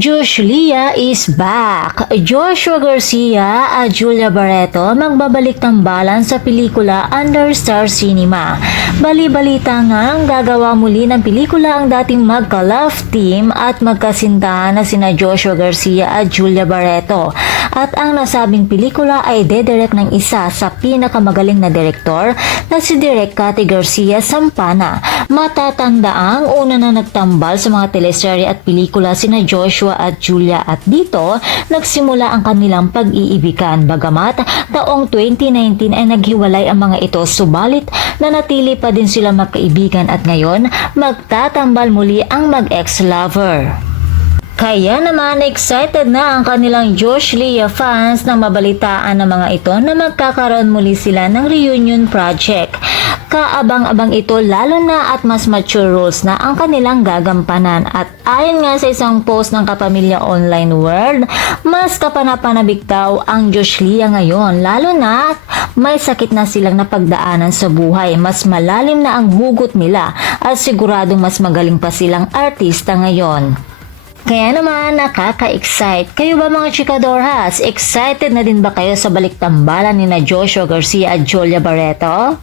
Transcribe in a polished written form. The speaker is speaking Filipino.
Josh Lia is back. Joshua Garcia at Julia Barreto magbabalik tambalan sa pelikula Under Star Cinema. Bali-balita nga ang gagawa muli ng pelikula ang dating magka-love team at magkasintahan na sina Joshua Garcia at Julia Barreto. At ang nasabing pelikula ay dedirect ng isa sa pinakamagaling na direktor na si Direk Cathy Garcia Sampana. Matatandaang una na nagtambal sa mga teleserye at pelikula sina Joshua at Julia at dito nagsimula ang kanilang pag-iibigan. Bagamat taong 2019 ay naghiwalay ang mga ito, subalit nanatili pa din sila magkaibigan at ngayon magtatambal muli ang mag-ex-lover. Kaya naman excited na ang kanilang Josh Lia fans nang mabalitaan ng mga ito na magkakaroon muli sila ng reunion project. Kaabang-abang ito lalo na at mas mature roles na ang kanilang gagampanan at ayon nga sa isang post ng Kapamilya Online World, mas kapanapanabik daw ang Josh Lia ngayon lalo na at may sakit na silang napagdaanan sa buhay. Mas malalim na ang hugot nila at siguradong mas magaling pa silang artista ngayon. Kaya naman nakaka-excite. Kayo ba mga chikadorhas? Excited na din ba kayo sa balik tambalan ni na Joshua Garcia at Julia Barreto?